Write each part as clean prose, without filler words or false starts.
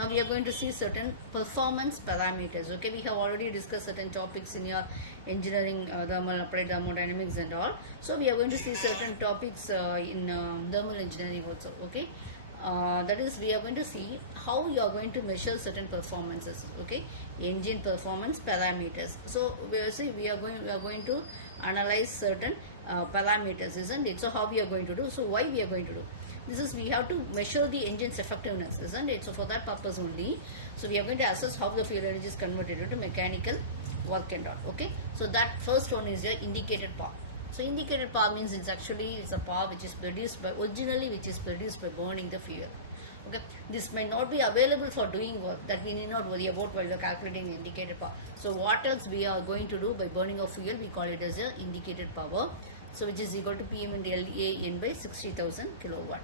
Now we are going to see certain performance parameters. Okay, we have already discussed certain topics in your engineering, thermal, applied thermodynamics and all. So we are going to see certain topics in thermal engineering also. Okay, that is, we are going to see how you are going to measure certain performances. Okay, engine performance parameters. So we are going to analyze certain parameters, isn't it? So how we are going to do? So why we are going to do? This is, we have to measure the engine's effectiveness, isn't it? So for that purpose only, so we are going to assess how the fuel energy is converted into mechanical work and all. Okay, so that first one is your indicated power. So indicated power means it's a power which is produced by burning the fuel. Okay, this may not be available for doing work, that we need not worry about while we are calculating the indicated power. So what else we are going to do by burning of fuel? We call it as a indicated power. So which is equal to PM into LA in by 60,000 kilowatt.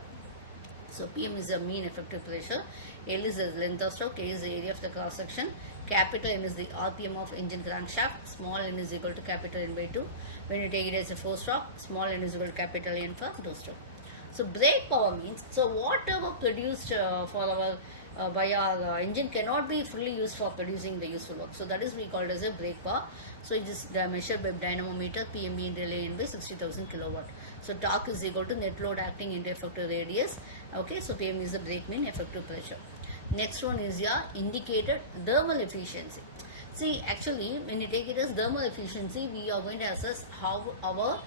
So PM is the mean effective pressure, L is the length of stroke, K is the area of the cross section, capital N is the RPM of engine crankshaft, small n is equal to capital N by 2. When you take it as a 4-stroke, small n is equal to capital N for 2-stroke. So brake power means, so whatever produced for our by our engine cannot be fully used for producing the useful work. So that is we call it as a brake power. So it is measured by dynamometer, PMB into LA by 60,000 kilowatt. So torque is equal to net load acting into effective radius. Okay, so PM is the brake mean effective pressure. Next one is your indicated thermal efficiency. See, actually when you take it as thermal efficiency, we are going to assess how our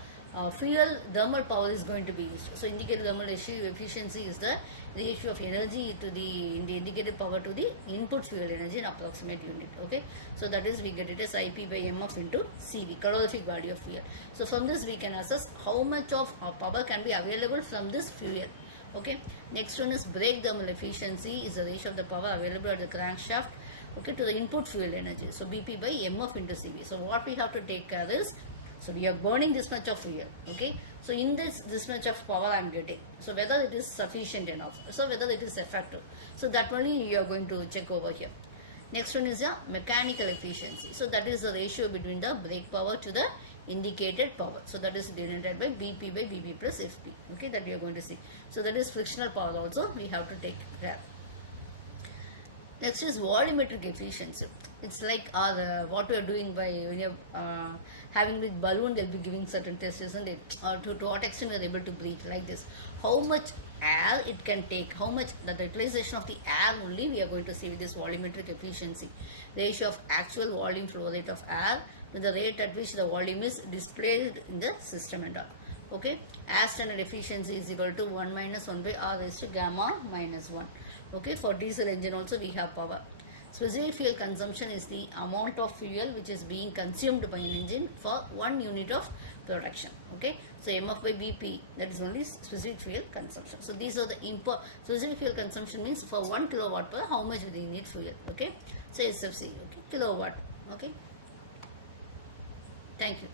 fuel thermal power is going to be used. So indicated thermal efficiency is the ratio of energy to the indicated power to the input fuel energy in approximate unit. Okay, so that is, we get it as IP by MF into CV, calorific value of fuel. So from this we can assess how much of power can be available from this fuel. Okay, next one is brake thermal efficiency, is the ratio of the power available at the crankshaft, okay, to the input fuel energy. So BP by MF into CV. So what we have to take care is, so we are burning this much of fuel. Okay, so in this much of power I am getting, so whether it is sufficient enough, so whether it is effective, so that only you are going to check over here. Next one is the mechanical efficiency. So that is the ratio between the brake power to the indicated power. So that is denoted by BP by BP plus FP. Okay, that we are going to see. So that is frictional power also we have to take care. Next is volumetric efficiency. It's like what we are doing by when you're having with balloon, they'll be giving certain tests, isn't it? To what extent we are able to breathe, like this. How much air it can take, how much the utilization of the air only we are going to see with this volumetric efficiency. Ratio of actual volume flow rate of air to the rate at which the volume is displayed in the system and all. Okay, air standard efficiency is equal to 1 minus 1 by R raised to gamma minus 1. Okay, for diesel engine also we have power. Specific fuel consumption is the amount of fuel which is being consumed by an engine for 1 unit of production. Okay, so MF by BP, that is only specific fuel consumption. So these are the specific fuel consumption means for 1 kilowatt per how much we need fuel. Okay, so SFC, okay, kilowatt. Okay, thank you.